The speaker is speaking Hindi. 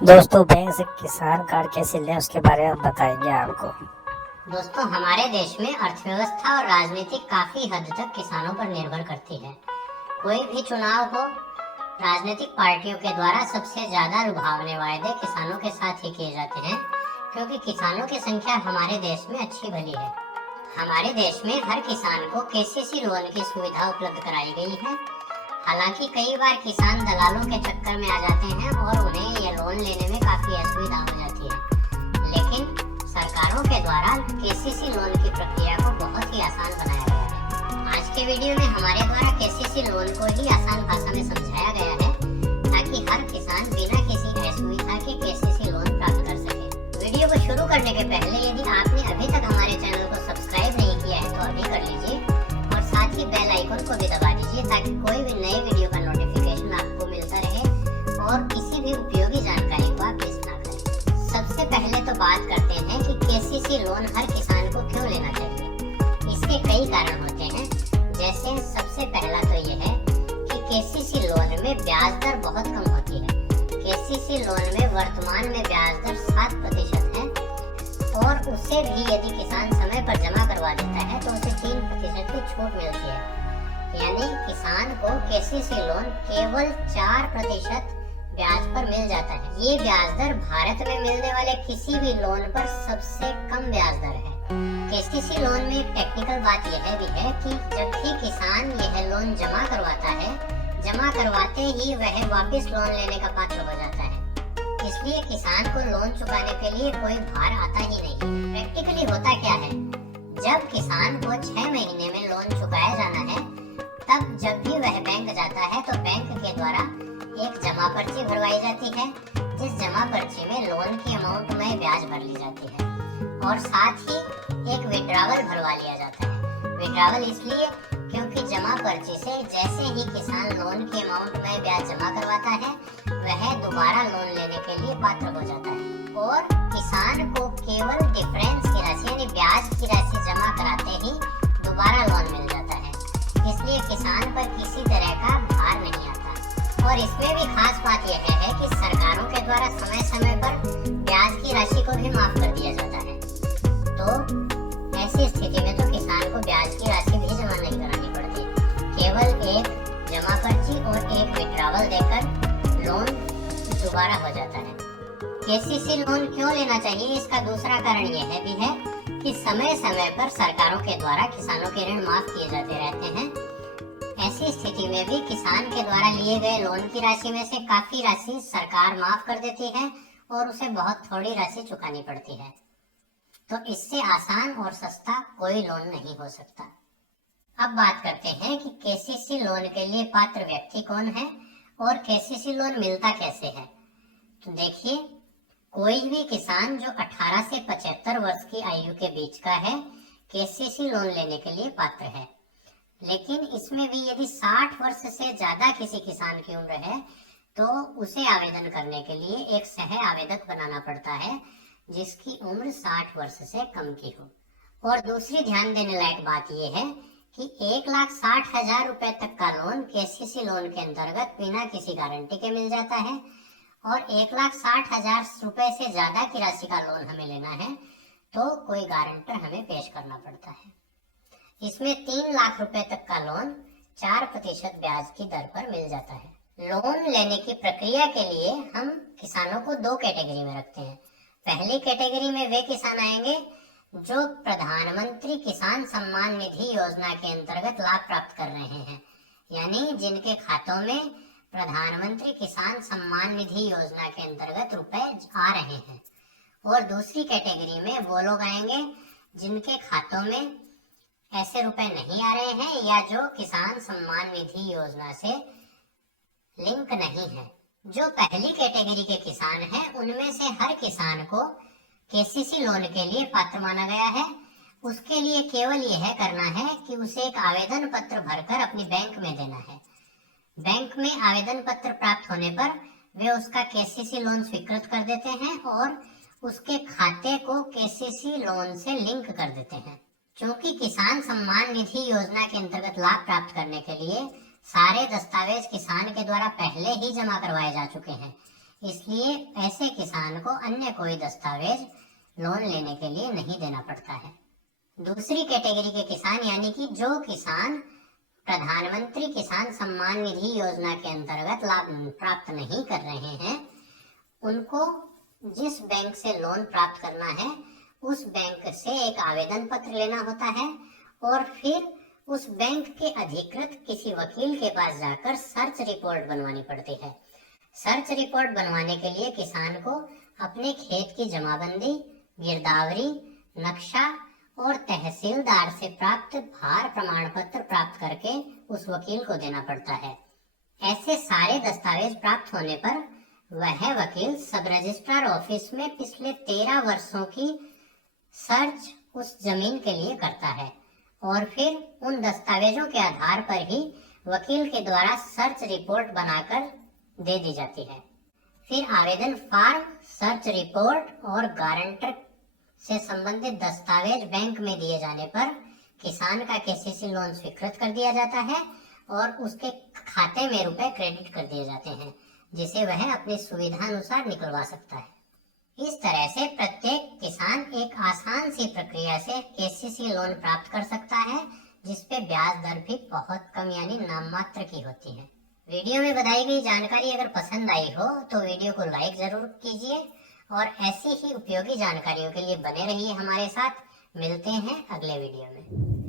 दोस्तों, बैंक से किसान कार्ड कैसे लें उसके बारे में हम बताएंगे आपको। दोस्तों, हमारे देश में अर्थव्यवस्था और राजनीति काफी हद तक किसानों पर निर्भर करती है। कोई भी चुनाव हो, राजनीतिक पार्टियों के द्वारा सबसे ज्यादा लुभावने वायदे किसानों के साथ ही किए जाते हैं, क्योंकि किसानों की संख्या हमारे देश में अच्छी भली है। हमारे देश में हर किसान को केसीसी लोन की सुविधा उपलब्ध कराई गई है। हालांकि कई बार किसान दलालों के चक्कर में आ जाते हैं और उन्हें ये लोन लेने में काफी असुविधा हो जाती है, लेकिन सरकारों के द्वारा केसीसी लोन की प्रक्रिया को बहुत ही आसान बनाया गया है। आज के वीडियो में हमारे द्वारा केसीसी लोन को ही आसान भाषा में समझाया गया है, ताकि हर किसान बिना किसी असुविधा के केसीसी लोन प्राप्त कर सके। वीडियो को शुरू करने के पहले यदि आपने अभी तक हमारे चैनल को सब्सक्राइब नहीं किया है तो अभी कर लीजिए और साथ ही बेल आइकन को भी दबा दीजिए, ताकि कोई भी नए वीडियो का नोटिफिकेशन आपको मिलता रहे और किसी भी उपयोगी जानकारी को आप मिस ना करें। सबसे पहले तो बात करते हैं कि केसीसी लोन हर किसान को क्यों लेना चाहिए। इसके कई कारण होते हैं। जैसे सबसे पहला तो यह है कि केसीसी लोन में ब्याज दर बहुत कम होती है। केसीसी लोन में वर्तमान में ब्याज दर 7% है और उसे भी यदि किसान समय पर जमा करवा देता है तो उसे 3% की छूट मिलती है। यानी किसान को केसीसी लोन केवल 4% ब्याज पर मिल जाता है। ये ब्याज दर भारत में मिलने वाले किसी भी लोन पर सबसे कम ब्याज दर है। केसीसी लोन में एक टेक्निकल बात यह भी है कि जब भी किसान यह लोन जमा करवाता है, जमा करवाते ही वह वापस लोन लेने का पात्र हो जाता है। इसलिए किसान को लोन चुकाने के लिए कोई भार आता ही नहीं। प्रैक्टिकली होता क्या है, जब किसान को 6 महीने में लोन चुकाया जाना है, तब जब भी वह बैंक जाता है तो बैंक के द्वारा एक जमा पर्ची भरवाई जाती है, जिस जमा पर्ची में लोन की अमाउंट में ब्याज भर ली जाती है और साथ ही एक विड्रावल भरवा लिया जाता है। विड्रावल इसलिए क्योंकि जमा पर्ची से जैसे ही किसान लोन की अमाउंट में ब्याज जमा करवाता है, वह दोबारा लोन लेने के लिए पात्र हो जाता है और किसान को केवल डिफरेंस की राशि यानी ब्याज की राशि जमा कराते ही दोबारा लोन मिल जाता है। इसलिए किसान पर किसी तरह का भार नहीं आता। और इसमें भी खास बात यह है कि सरकारों के द्वारा समय समय पर ब्याज की राशि को भी माफ कर दिया जाता है। तो ऐसी स्थिति में तो किसान को ब्याज की राशि भी जमा नहीं करानी पड़ती, केवल एक जमा पर्ची और एक विड्रावल देकर लोन दोबारा हो जाता है। केसीसी लोन क्यों लेना चाहिए, इसका दूसरा कारण यह भी है कि समय समय पर सरकारों के द्वारा किसानों के ऋण माफ किए जाते रहते हैं। ऐसी स्थिति में भी किसान के द्वारा लिए गए लोन की राशि में से काफी राशि सरकार माफ कर देती है और उसे बहुत थोड़ी राशि चुकानी पड़ती है। तो इससे आसान और सस्ता कोई लोन नहीं हो सकता। अब बात करते हैं कि केसीसी लोन के लिए पात्र व्यक्ति कौन है और केसीसी लोन मिलता कैसे है। तो देखिए, कोई भी किसान जो 18 से 75 वर्ष की आयु के बीच का है, केसीसी लोन लेने के लिए पात्र है। लेकिन इसमें भी यदि 60 वर्ष से ज्यादा किसी किसान की उम्र है तो उसे आवेदन करने के लिए एक सह आवेदक बनाना पड़ता है, जिसकी उम्र 60 वर्ष से कम की हो। और दूसरी ध्यान देने लायक बात यह है कि 1,60,000 रुपए तक का लोन केसीसी लोन के अंतर्गत बिना किसी गारंटी के मिल जाता है और 1,60,000 रुपए से ज्यादा की राशि का लोन हमें लेना है तो कोई गारंटर हमें पेश करना पड़ता है। इसमें 3 लाख रुपए तक का लोन 4% ब्याज की दर पर मिल जाता है। लोन लेने की प्रक्रिया के लिए हम किसानों को 2 कैटेगरी में रखते हैं। पहली कैटेगरी में वे किसान आएंगे जो प्रधानमंत्री किसान सम्मान निधि योजना के अंतर्गत लाभ प्राप्त कर रहे हैं, यानी जिनके खातों में प्रधानमंत्री किसान सम्मान निधि योजना के अंतर्गत रुपए आ रहे हैं। और दूसरी कैटेगरी में वो लोग आएंगे जिनके खातों में ऐसे रुपए नहीं आ रहे हैं या जो किसान सम्मान निधि योजना से लिंक नहीं है। जो पहली कैटेगरी के किसान हैं, उनमें से हर किसान को केसीसी लोन के लिए पात्र माना गया है। उसके लिए केवल यह करना है कि उसे एक आवेदन पत्र भरकर अपनी बैंक में देना है। बैंक में आवेदन पत्र प्राप्त होने पर वे उसका केसीसी लोन स्वीकृत कर देते हैं और उसके खाते को केसीसी लोन से लिंक कर देते हैं। क्योंकि किसान सम्मान निधि योजना के अंतर्गत लाभ प्राप्त करने के लिए सारे दस्तावेज किसान के द्वारा पहले ही जमा करवाए जा चुके हैं, इसलिए ऐसे किसान को अन्य कोई दस्तावेज लोन लेने के लिए नहीं देना पड़ता है। दूसरी कैटेगरी के किसान यानी कि जो किसान प्रधानमंत्री किसान सम्मान निधि योजना के अंतर्गत लाभ प्राप्त नहीं कर रहे हैं, उनको जिस बैंक से लोन प्राप्त करना है उस बैंक से एक आवेदन पत्र लेना होता है और फिर उस बैंक के अधिकृत किसी वकील के पास जाकर सर्च रिपोर्ट बनवानी पड़ती है। सर्च रिपोर्ट बनवाने के लिए किसान को अपने खेत की जमाबंदी, गिरदावरी, नक्शा और तहसीलदार से प्राप्त भार प्रमाण पत्र प्राप्त करके उस वकील को देना पड़ता है। ऐसे सारे दस्तावेज प्राप्त होने पर वह वकील सब रजिस्ट्रार ऑफिस में पिछले 13 वर्षों की सर्च उस जमीन के लिए करता है और फिर उन दस्तावेजों के आधार पर ही वकील के द्वारा सर्च रिपोर्ट बनाकर दे दी जाती है। फिर आवेदन फॉर्म, सर्च रिपोर्ट और गारंटर से संबंधित दस्तावेज बैंक में दिए जाने पर किसान का केसीसी लोन स्वीकृत कर दिया जाता है और उसके खाते में रुपए क्रेडिट कर दिए जाते हैं, जिसे वह अपनी सुविधा अनुसार निकलवा सकता है। इस तरह से प्रत्येक किसान एक आसान सी प्रक्रिया से केसीसी लोन प्राप्त कर सकता है, जिसपे ब्याज दर भी बहुत कम यानी नाममात्र की होती है। वीडियो में बताई गई जानकारी अगर पसंद आई हो तो वीडियो को लाइक जरूर कीजिए और ऐसी ही उपयोगी जानकारियों के लिए बने रहिए हमारे साथ। मिलते हैं अगले वीडियो में।